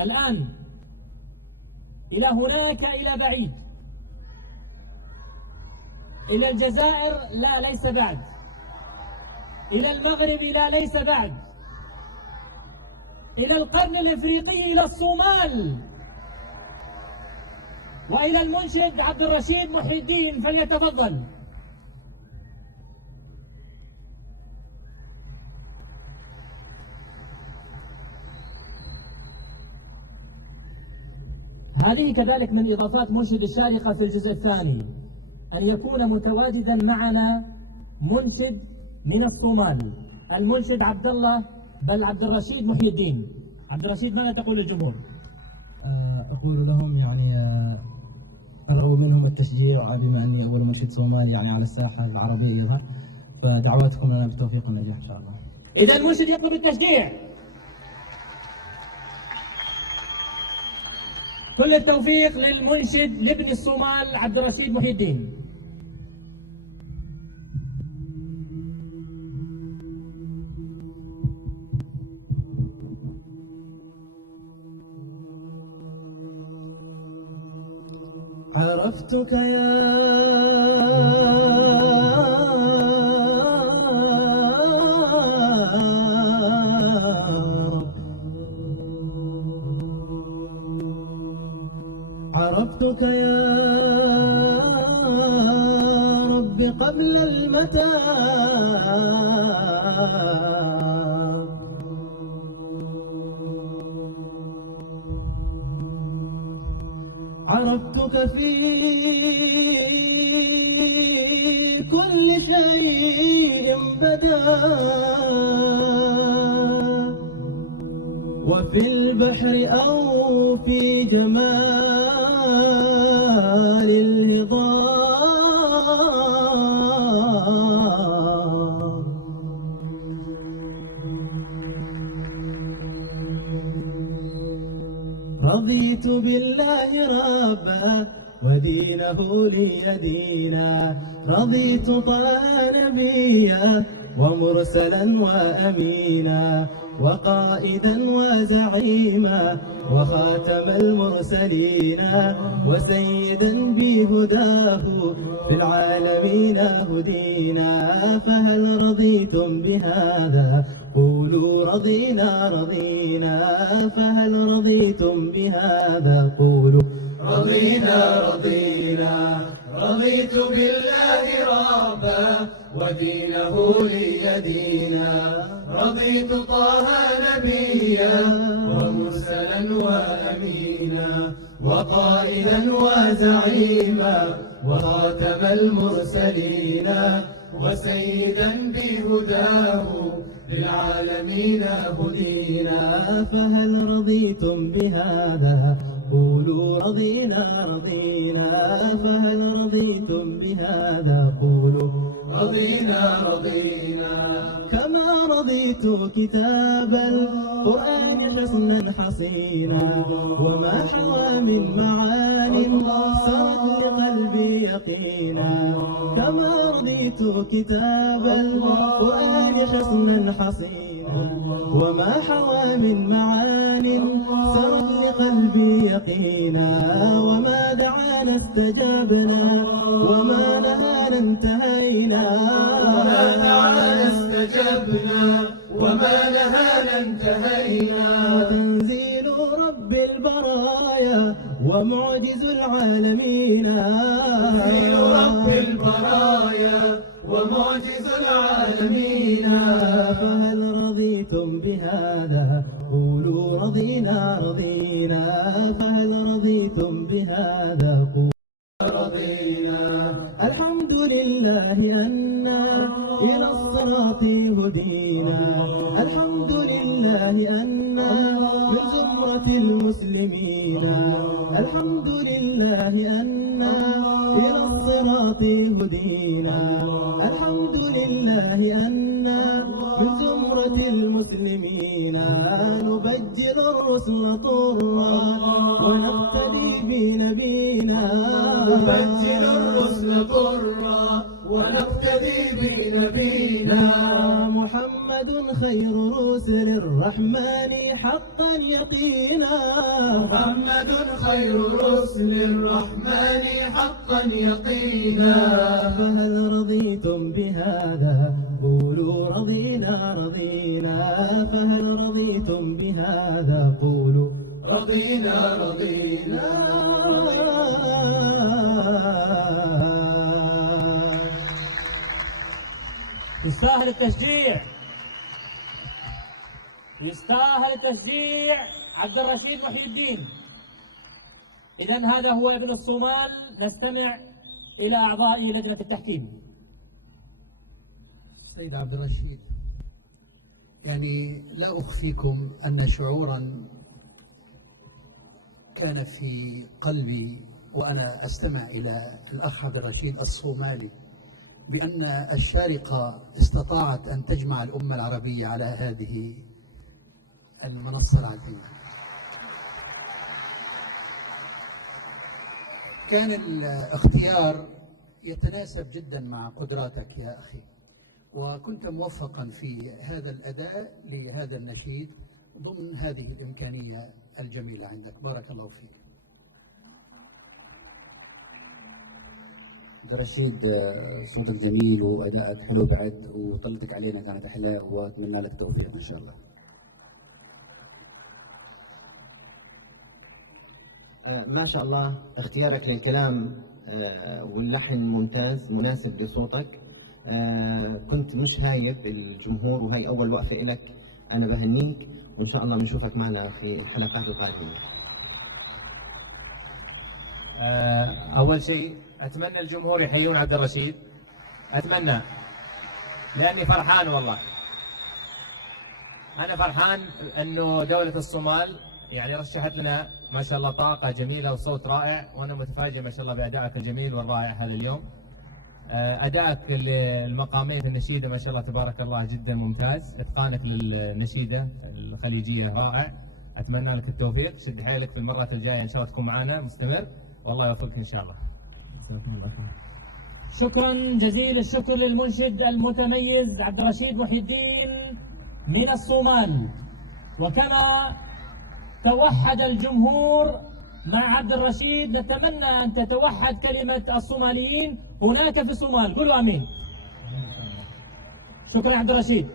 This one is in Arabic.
الآن إلى هناك إلى بعيد، إلى الجزائر لا ليس بعد، إلى المغرب لا ليس بعد، إلى القرن الإفريقي إلى الصومال، وإلى المنشد عبد الرشيد محي الدين فليتفضل. هذه كذلك من إضافات منشد الشارقة في الجزء الثاني، أن يكون متواجدا معنا منشد من الصومال، المنشد عبد الرشيد محي الدين. عبد الرشيد، ماذا تقول للجمهور؟ أقول لهم أرغب منهم التشجيع، بما أني أول منشد صومالي على الساحة العربية أيضا، فدعواتكم لنا بالتوفيق والنجاح إن شاء الله. إذا المنشد يطلب التشجيع. كل التوفيق للمنشد لابن الصومال عبد الرشيد محي الدين. عرفتك يا عرفتك يا رب قبل المتى، عرفتك في كل شيء بدا، وفي البحر أو في جمال الهضاب، رضيت بالله ربا ودينه لي دينا، رضيت طه نبيا ومرسلا وأمينا، وقائدا وزعيما وخاتم المرسلين، وسيدا بهداه في العالمين هدينا. فهل رضيتم بهذا؟ قولوا رضينا رضينا. فهل رضيتم بهذا؟ قولوا رضينا رضينا. رضيت بالله ربا ودينه لي دينا، رضيت طه نبيا ومرسلا وأمينا، وقائدا وزعيما وخاتم المرسلين، وسيدا بهداه للعالمين هدينا. فهل رضيتم بهذا؟ قولوا رضينا رضينا. فهل رضيتم بهذا؟ قولوا رضينا رضينا. كما رضيت كتاب القرآن حسنا حصينا، وما حوى من معان سرت لقلبي يقينا. كما رضيت كتاب القرآن حسنا حصينا، وما حوى من معان سرت لقلبي يقينا. وما دعانا استجابنا، وما نهانا انتهينا. وما دعانا استجبنا، وما نهانا انتهينا. تنزيل رب البرايا ومعجز العالمين، تنزيل رب البرايا ومعجز العالمين. فهل رضيتم بهذا؟ قولوا رضينا رضينا. فهل رضيتم بهذا؟ قولوا رضينا. الحمد لله أننا إلى الصراط هدينا، الحمد لله أننا من زمرة المسلمين، الحمد لله أننا إلى الصراط هدينا، الحمد لله أننا من زمرة المسلمين. نبجل الرسل طرا ونقتدي بنبينا، نبجل الرسل طرا ونقتدي بنبينا. محمد خير رسل الرحمن حقا يقينا. محمد خير رسل الرحمن حقا يقينا. فهل رضيتم بهذا قولوا رضينا رضينا. فهل رضيتم بهذا قولوا رضينا رضينا. يستاهل التشجيع، يستاهل التشجيع عبد الرشيد محي الدين. إذن هذا هو ابن الصومال. نستمع إلى أعضاء لجنة التحكيم. سيد عبد الرشيد، يعني لا أخفيكم أن شعورا كان في قلبي وأنا أستمع إلى الأخ عبد الرشيد الصومالي بأن الشارقة استطاعت أن تجمع الأمة العربية على هذه المنصة العظيمة. كان الاختيار يتناسب جدا مع قدراتك يا أخي، وكنت موفقا في هذا الأداء لهذا النشيد ضمن هذه الإمكانية الجميلة عندك. بارك الله فيك. عبد الرشيد، صوتك جميل وأدائك حلو بعد، وطلتك علينا كانت أحلى، وأتمنى لك التوفيق إن شاء الله. ما شاء الله اختيارك للكلام واللحن ممتاز مناسب لصوتك. كنت مش هايب الجمهور، وهي أول وقفة إلك. أنا بهنيك، وإن شاء الله بنشوفك معنا في الحلقات القادمة. أول شيء أتمنى الجمهور يحيون عبد الرشيد، أتمنى، لأني فرحان والله. أنا فرحان أنه دولة الصومال يعني رشحت لنا ما شاء الله طاقة جميلة وصوت رائع، وأنا متفاجئ ما شاء الله بأدائك الجميل والرائع هذا اليوم. أدائك المقامين في النشيدة ما شاء الله تبارك الله جدا ممتاز. إتقانك للنشيدة الخليجية رائع. أتمنى لك التوفيق، شد حيلك في المرات الجاية إن شاء الله تكون معنا مستمر، والله يوفقك إن شاء الله. شكرا جزيل الشكر للمنشد المتميز عبد الرشيد محي الدين من الصومال. وكما توحد الجمهور مع عبد الرشيد، نتمنى أن تتوحد كلمة الصوماليين هناك في الصومال. قولوا آمين. شكرا عبد الرشيد.